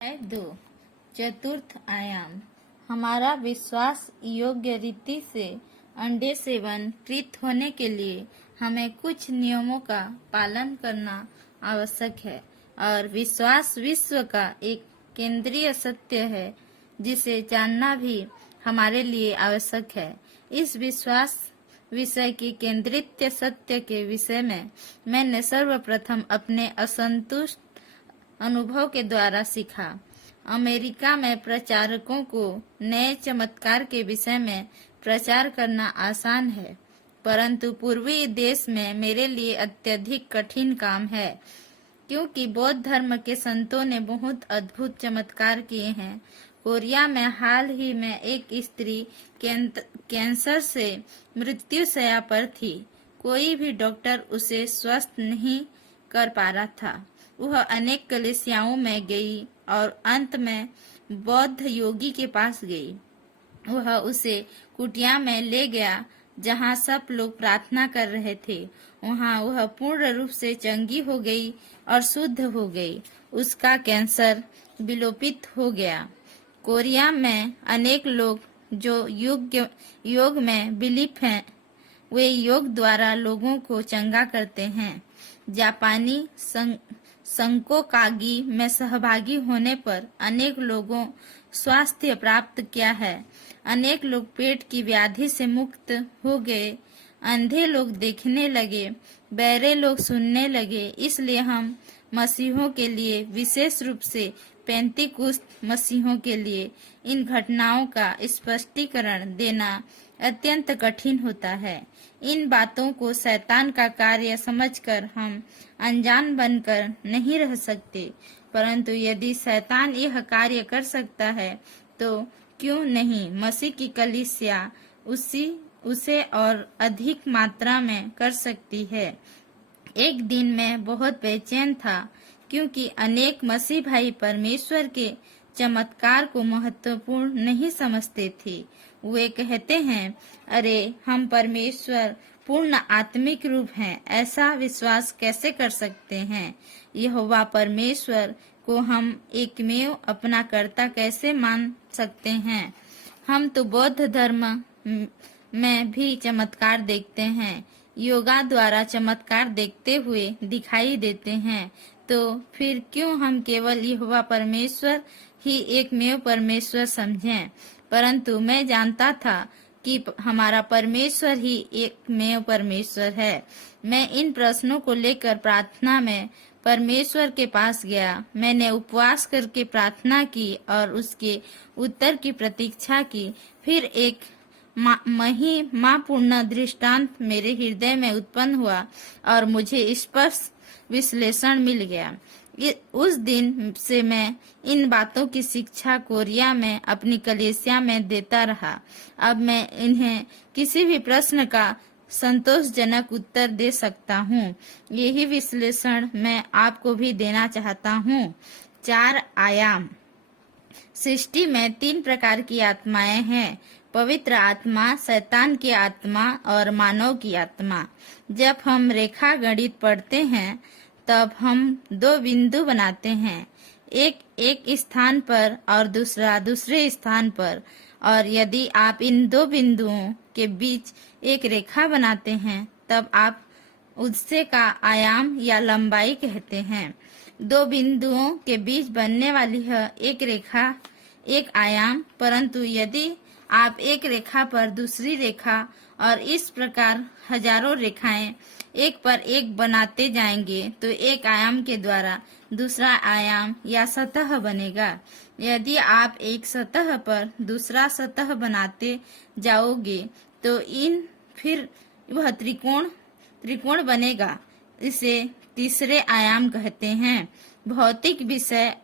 दो चतुर्थ आयाम। हमारा विश्वास योग्य रीति से अंडे सेवन कृत होने के लिए हमें कुछ नियमों का पालन करना आवश्यक है और विश्वास विश्व का एक केंद्रीय सत्य है जिसे जानना भी हमारे लिए आवश्यक है। इस विश्वास विषय की केंद्रित सत्य के विषय में मैंने सर्वप्रथम अपने असंतुष्ट अनुभव के द्वारा सीखा। अमेरिका में प्रचारकों को नए चमत्कार के विषय में प्रचार करना आसान है, परंतु पूर्वी देश में मेरे लिए अत्यधिक कठिन काम है, क्योंकि बौद्ध धर्म के संतों ने बहुत अद्भुत चमत्कार किए हैं। कोरिया में हाल ही में एक स्त्री कैंसर से मृत्युशैया पर थी। कोई भी डॉक्टर उसे स्वस्थ नहीं कर पा रहा था। वह अनेक कलीसियाओं में गई और अंत में बौद्ध योगी के पास गई। वह उसे कुटिया में ले गया जहाँ सब लोग प्रार्थना कर रहे थे। वहाँ वह पूर्ण रूप से चंगी हो गई और शुद्ध हो गई। उसका कैंसर विलोपित हो गया। कोरिया में अनेक लोग जो योग में बिलीफ हैं, वे योग द्वारा लोगों को चंगा करते हैं। जापानी संकोकागी में सहभागी होने पर अनेक लोगों स्वास्थ्य प्राप्त किया है। अनेक लोग पेट की व्याधि से मुक्त हो गए। अंधे लोग देखने लगे, बहरे लोग सुनने लगे। इसलिए हम मसीहों के लिए, विशेष रूप से पेंतीकुस्त मसीहों के लिए, इन घटनाओं का स्पष्टीकरण देना अत्यंत कठिन होता है। इन बातों को शैतान का कार्य समझकर हम अनजान बनकर नहीं रह सकते, परंतु यदि शैतान यह कार्य कर सकता है तो क्यों नहीं मसीह की कलीसिया उसे और अधिक मात्रा में कर सकती है। एक दिन मैं बहुत बेचैन था क्योंकि अनेक मसीह भाई परमेश्वर के चमत्कार को महत्वपूर्ण नहीं समझते थे। वे कहते हैं, अरे हम परमेश्वर पूर्ण आत्मिक रूप हैं, ऐसा विश्वास कैसे कर सकते हैं? यहोवा परमेश्वर को हम एकमेव अपना कर्ता कैसे मान सकते हैं? हम तो बौद्ध धर्म में भी चमत्कार देखते हैं, योगा द्वारा चमत्कार देखते हुए दिखाई देते हैं, तो फिर क्यों हम केवल यहोवा परमेश्वर ही एकमेव परमेश्वर समझें? परंतु मैं जानता था कि हमारा परमेश्वर ही एकमेव परमेश्वर है। मैं इन प्रश्नों को लेकर प्रार्थना में परमेश्वर के पास गया। मैंने उपवास करके प्रार्थना की और उसके उत्तर की प्रतीक्षा की। फिर एक महिमापूर्ण दृष्टांत मेरे हृदय में उत्पन्न हुआ और मुझे स्पष्ट विश्लेषण मिल गया। उस दिन से मैं इन बातों की शिक्षा कोरिया में अपनी कलीसिया में देता रहा। अब मैं इन्हें किसी भी प्रश्न का संतोषजनक उत्तर दे सकता हूँ। यही विश्लेषण मैं आपको भी देना चाहता हूँ। 4 आयाम। सृष्टि में 3 प्रकार की आत्माएं हैं, पवित्र आत्मा, शैतान की आत्मा और मानव की आत्मा। जब हम रेखा गणित पढ़ते हैं तब हम 2 बिंदु बनाते हैं, एक स्थान पर और दूसरा दूसरे स्थान पर, और यदि आप इन 2 बिंदुओं के बीच एक रेखा बनाते हैं तब आप उससे का आयाम या लंबाई कहते हैं। 2 बिंदुओं के बीच बनने वाली है एक रेखा एक आयाम, परंतु यदि आप एक रेखा पर दूसरी रेखा और इस प्रकार हजारों रेखाएं एक पर एक बनाते जाएंगे तो एक आयाम के द्वारा दूसरा आयाम या सतह बनेगा। यदि आप एक सतह पर दूसरा सतह बनाते जाओगे तो फिर वह त्रिकोण बनेगा। इसे तीसरे आयाम कहते हैं। भौतिक विषय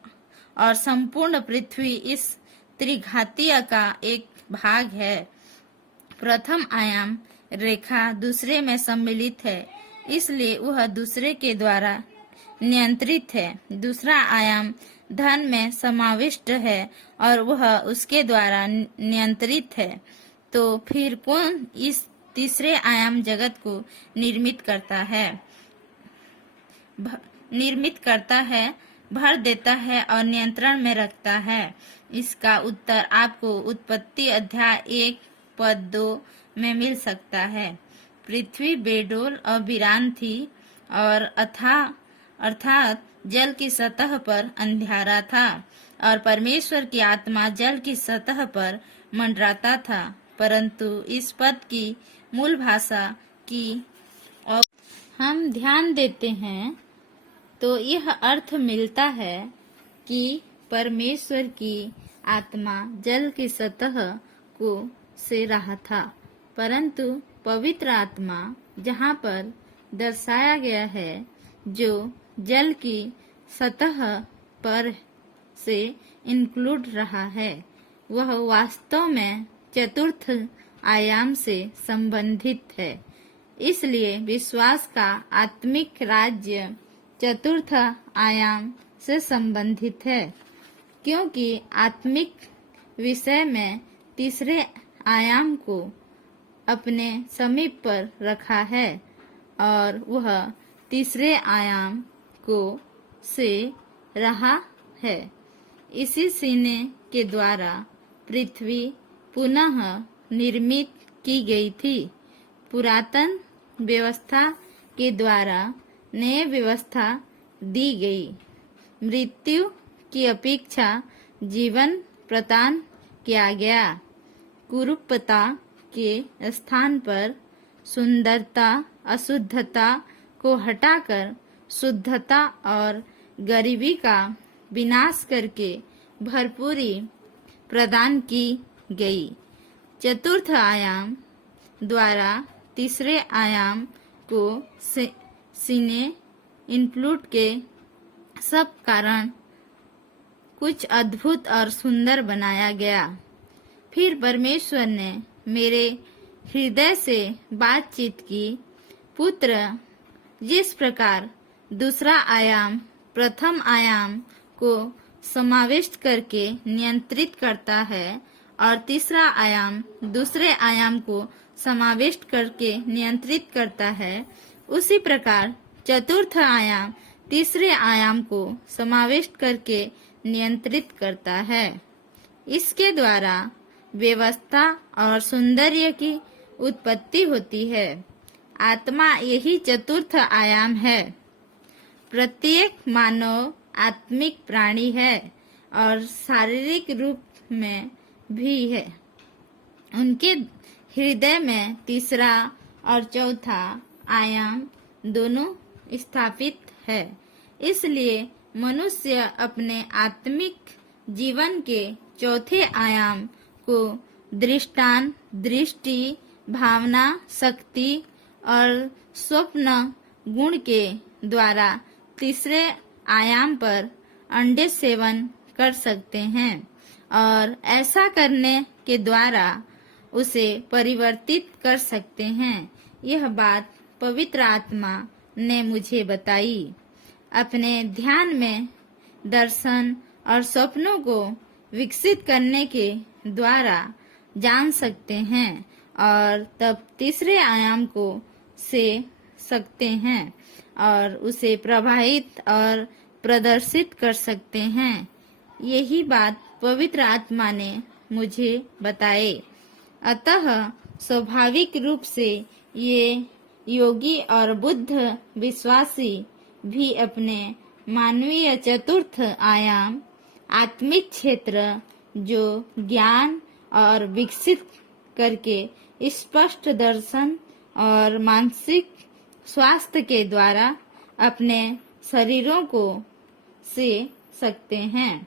और संपूर्ण पृथ्वी इस त्रिघातीय का एक भाग है। प्रथम आयाम रेखा दूसरे में सम्मिलित है, इसलिए वह दूसरे के द्वारा नियंत्रित है। दूसरा आयाम धन में समाविष्ट है और वह उसके द्वारा नियंत्रित है। तो फिर कौन इस तीसरे आयाम जगत को निर्मित करता है? भर देता है और नियंत्रण में रखता है? इसका उत्तर आपको उत्पत्ति अध्याय 1 पद 2 में मिल सकता है। पृथ्वी बेडोल और वीरान थी और अर्थात जल की सतह पर अंधियारा था और परमेश्वर की आत्मा जल की सतह पर मंडराता था। परंतु इस पद की मूल भाषा की और हम ध्यान देते हैं तो यह अर्थ मिलता है कि परमेश्वर की आत्मा जल की सतह को से रहा था, परंतु पवित्र आत्मा जहाँ पर दर्शाया गया है जो जल की सतह पर से इंक्लूड रहा है, वह वास्तव में चतुर्थ आयाम से संबंधित है। इसलिए विश्वास का आत्मिक राज्य चतुर्थ आयाम से संबंधित है, क्योंकि आत्मिक विषय में तीसरे आयाम को अपने समीप पर रखा है और वह तीसरे आयाम को से रहा है। इसी सीने के द्वारा पृथ्वी पुनः निर्मित की गई थी। पुरातन व्यवस्था के द्वारा नई व्यवस्था दी गई। मृत्यु की अपेक्षा जीवन प्रदान किया गया। कुरूपता के स्थान पर सुंदरता, अशुद्धता को हटाकर शुद्धता और गरीबी का विनाश करके भरपूरी प्रदान की गई। चतुर्थ आयाम द्वारा तीसरे आयाम को सीने इंक्लूड के सब कारण कुछ अद्भुत और सुंदर बनाया गया। फिर परमेश्वर ने मेरे हृदय से बातचीत की, पुत्र, जिस प्रकार दूसरा आयाम प्रथम आयाम को समाविष्ट करके नियंत्रित करता है और तीसरा आयाम दूसरे आयाम को समाविष्ट करके नियंत्रित करता है, उसी प्रकार चतुर्थ आयाम तीसरे आयाम को समाविष्ट करके नियंत्रित करता है। इसके द्वारा व्यवस्था और सौंदर्य की उत्पत्ति होती है। आत्मा यही चतुर्थ आयाम है। प्रत्येक मानव आत्मिक प्राणी है और शारीरिक रूप में भी है। उनके हृदय में तीसरा और चौथा आयाम दोनों स्थापित है। इसलिए मनुष्य अपने आत्मिक जीवन के चौथे आयाम को दृष्टांत, दृष्टि, भावना, शक्ति और स्वप्न गुण के द्वारा तीसरे आयाम पर अंडे सेवन कर सकते हैं और ऐसा करने के द्वारा उसे परिवर्तित कर सकते हैं। यह बात पवित्र आत्मा ने मुझे बताई। अपने ध्यान में दर्शन और सपनों को विकसित करने के द्वारा जान सकते हैं और तब तीसरे आयाम को से सकते हैं और उसे प्रभावित और प्रदर्शित कर सकते हैं। यही बात पवित्र आत्मा ने मुझे बताए। अतः स्वाभाविक रूप से ये योगी और बुद्ध विश्वासी भी अपने मानवीय चतुर्थ आयाम आत्मिक क्षेत्र जो ज्ञान और विकसित करके स्पष्ट दर्शन और मानसिक स्वास्थ्य के द्वारा अपने शरीरों को से सकते हैं।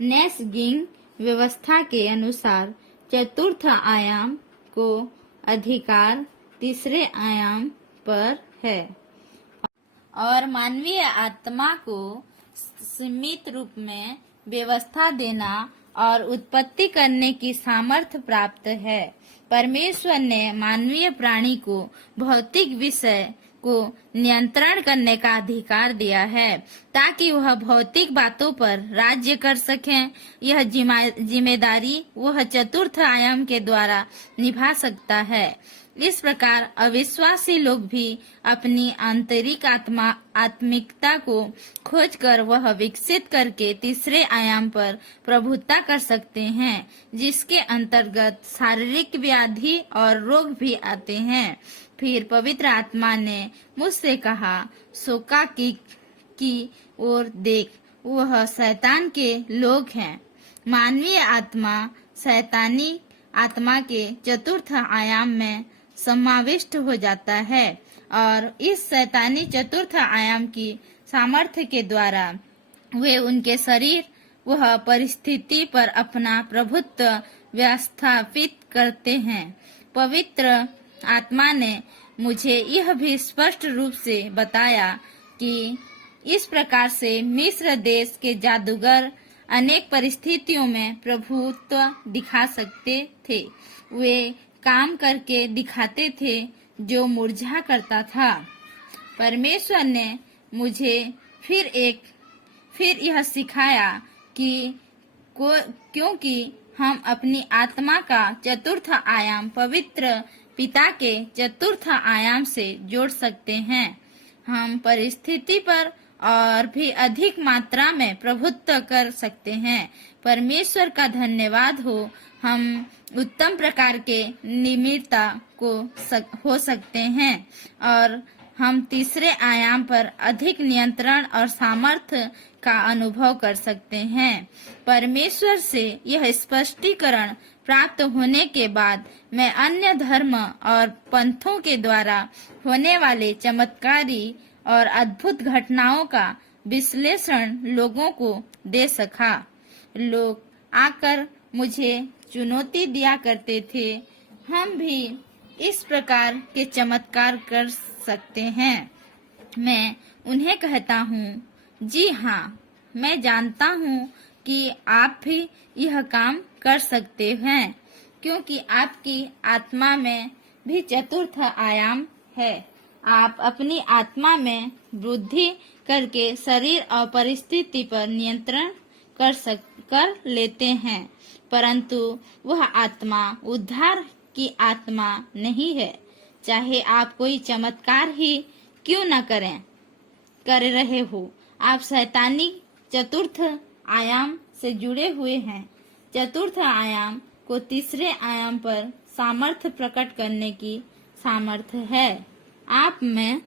नेस गिंग व्यवस्था के अनुसार चतुर्थ आयाम को अधिकार तीसरे आयाम पर है और मानवीय आत्मा को सीमित रूप में व्यवस्था देना और उत्पत्ति करने की सामर्थ्य प्राप्त है। परमेश्वर ने मानवीय प्राणी को भौतिक विषय को नियंत्रण करने का अधिकार दिया है ताकि वह भौतिक बातों पर राज्य कर सकें। यह जिम्मेदारी वह चतुर्थ आयाम के द्वारा निभा सकता है। इस प्रकार अविश्वासी लोग भी अपनी आंतरिक आत्मिकता को खोजकर वह विकसित करके तीसरे आयाम पर प्रभुत्व कर सकते हैं, जिसके अंतर्गत शारीरिक व्याधि और रोग भी आते हैं। फिर पवित्र आत्मा ने मुझसे कहा, सोका की ओर देख, वह शैतान के लोग हैं। मानवीय आत्मा शैतानी आत्मा के चतुर्थ आयाम में समाविष्ट हो जाता है और इस शैतानी चतुर्थ आयाम की सामर्थ्य के द्वारा वे उनके शरीर वह परिस्थिति पर अपना प्रभुत्व व्यवस्थापित करते हैं। पवित्र आत्मा ने मुझे यह भी स्पष्ट रूप से बताया कि इस प्रकार से मिस्र देश के जादूगर अनेक परिस्थितियों में प्रभुत्व दिखा सकते थे। वे काम करके दिखाते थे जो मुरझा करता था। परमेश्वर ने मुझे फिर यह सिखाया कि क्योंकि हम अपनी आत्मा का चतुर्थ आयाम पवित्र पिता के चतुर्थ आयाम से जोड़ सकते हैं, हम परिस्थिति पर और भी अधिक मात्रा में प्रभुत्व कर सकते हैं। परमेश्वर का धन्यवाद हो, हम उत्तम प्रकार के निमित्ता हो सकते हैं और हम तीसरे आयाम पर अधिक नियंत्रण और सामर्थ्य का अनुभव कर सकते हैं। परमेश्वर से यह स्पष्टीकरण प्राप्त होने के बाद मैं अन्य धर्म और पंथों के द्वारा होने वाले चमत्कारी और अद्भुत घटनाओं का विश्लेषण लोगों को दे सका। लोग आकर मुझे चुनौती दिया करते थे, हम भी इस प्रकार के चमत्कार कर सकते हैं। मैं उन्हें कहता हूँ, जी हाँ, मैं जानता हूँ कि आप भी यह काम कर सकते हैं, क्योंकि आपकी आत्मा में भी चतुर्थ आयाम है। आप अपनी आत्मा में वृद्धि करके शरीर और परिस्थिति पर नियंत्रण कर लेते हैं, परंतु वह आत्मा उद्धार की आत्मा नहीं है। चाहे आप कोई चमत्कार ही क्यों न कर रहे हो, आप शैतानी चतुर्थ आयाम से जुड़े हुए हैं। चतुर्थ आयाम को तीसरे आयाम पर सामर्थ्य प्रकट करने की सामर्थ्य है। आप में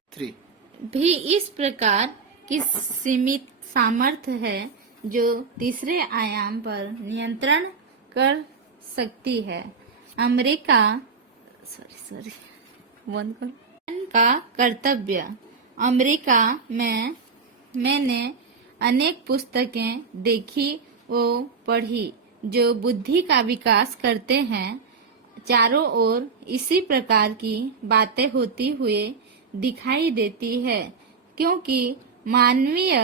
भी इस प्रकार की सीमित सामर्थ्य है जो तीसरे आयाम पर नियंत्रण कर सकती है। अमेरिका का कर्तव्य। अमेरिका में मैंने अनेक पुस्तकें देखी और पढ़ी जो बुद्धि का विकास करते हैं। चारों ओर इसी प्रकार की बातें होती हुए दिखाई देती है, क्योंकि मानवीय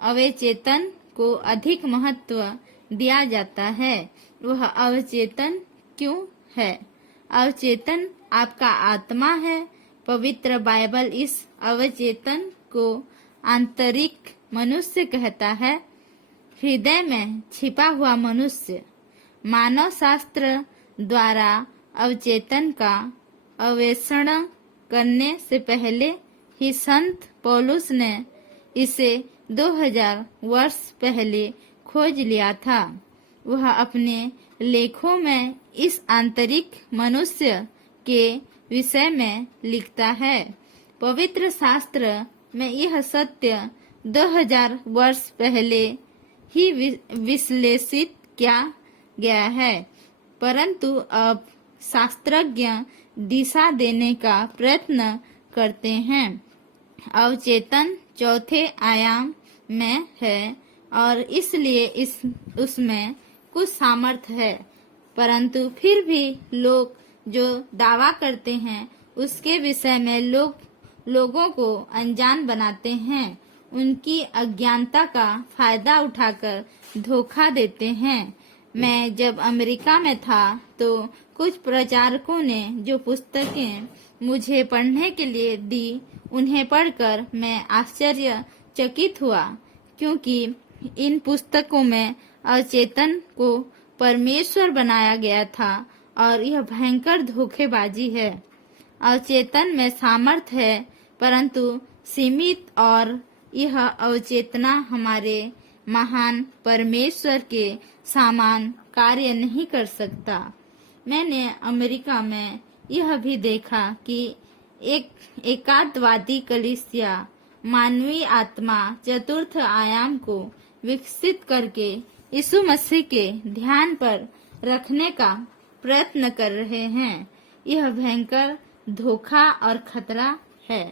अवचेतन को अधिक महत्व दिया जाता है। वह अवचेतन क्यों है? अवचेतन आपका आत्मा है। पवित्र बाइबल इस अवचेतन को आंतरिक मनुष्य कहता है। हृदय में छिपा हुआ मनुष्य। मानव शास्त्र द्वारा अवचेतन का अन्वेषण करने से पहले ही संत पौलुस ने इसे 2000 वर्ष पहले खोज लिया था। वह अपने लेखों में इस आंतरिक मनुष्य के विषय में लिखता है। पवित्र शास्त्र में यह सत्य 2000 वर्ष पहले ही विश्लेषित किया गया है, परंतु अब शास्त्रज्ञ दिशा देने का प्रयत्न करते हैं। अवचेतन चौथे आयाम में है और इसलिए उसमें कुछ सामर्थ्य है, परंतु फिर भी लोग जो दावा करते हैं उसके विषय में लोगों को अनजान बनाते हैं, उनकी अज्ञानता का फायदा उठाकर धोखा देते हैं। मैं जब अमेरिका में था तो कुछ प्रचारकों ने जो पुस्तकें मुझे पढ़ने के लिए दी, उन्हें पढ़कर मैं आश्चर्यचकित हुआ, क्योंकि इन पुस्तकों में अचेतन को परमेश्वर बनाया गया था और यह भयंकर धोखेबाजी है। अवचेतन में सामर्थ्य है, परंतु सीमित, और यह अवचेतना हमारे महान परमेश्वर के समान कार्य नहीं कर सकता। मैंने अमेरिका में यह भी देखा कि एक एकात्मवादी कलीसिया मानवीय आत्मा चतुर्थ आयाम को विकसित करके यीशु मसीह के ध्यान पर रखने का प्रयत्न कर रहे हैं। यह भयंकर धोखा और खतरा है,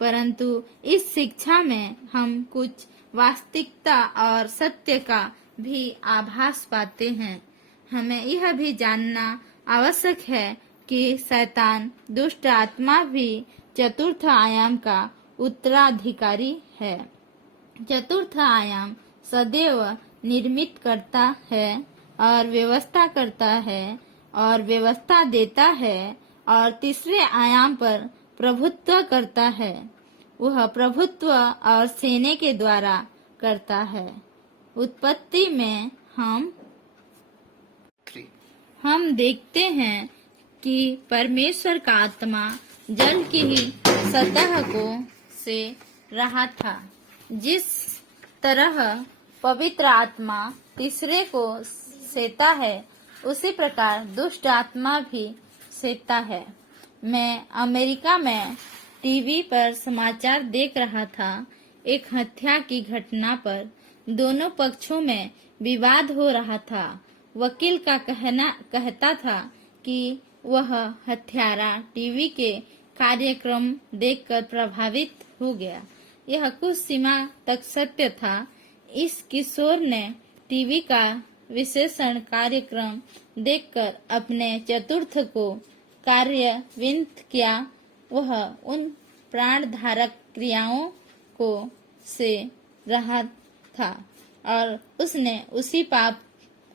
परंतु इस शिक्षा में हम कुछ वास्तविकता और सत्य का भी आभास पाते हैं। हमें यह भी जानना आवश्यक है कि शैतान दुष्ट आत्मा भी चतुर्थ आयाम का उत्तराधिकारी है। चतुर्थ आयाम सदैव निर्मित करता है और व्यवस्था करता है और व्यवस्था देता है और तीसरे आयाम पर प्रभुत्व करता है। वह प्रभुत्व और सेने के द्वारा करता है। उत्पत्ति में हम देखते हैं कि परमेश्वर का आत्मा जल की ही सतह को से रहा था। जिस तरह पवित्र आत्मा तीसरे को सेता है, उसी प्रकार दुष्ट आत्मा भी सेता है। मैं अमेरिका में टीवी पर समाचार देख रहा था। एक हत्या की घटना पर दोनों पक्षों में विवाद हो रहा था। वकील का कहता था कि वह हत्यारा टीवी के कार्यक्रम देखकर प्रभावित हो गया। यह कुछ सीमा तक सत्य था। इस किशोर ने टीवी का विशेषण कार्यक्रम देखकर अपने चतुर्थ को कार्यान्वित किया। वह उन प्राणधारक क्रियाओं को से रहा था और उसने उसी पाप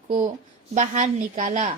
को बाहर निकाला।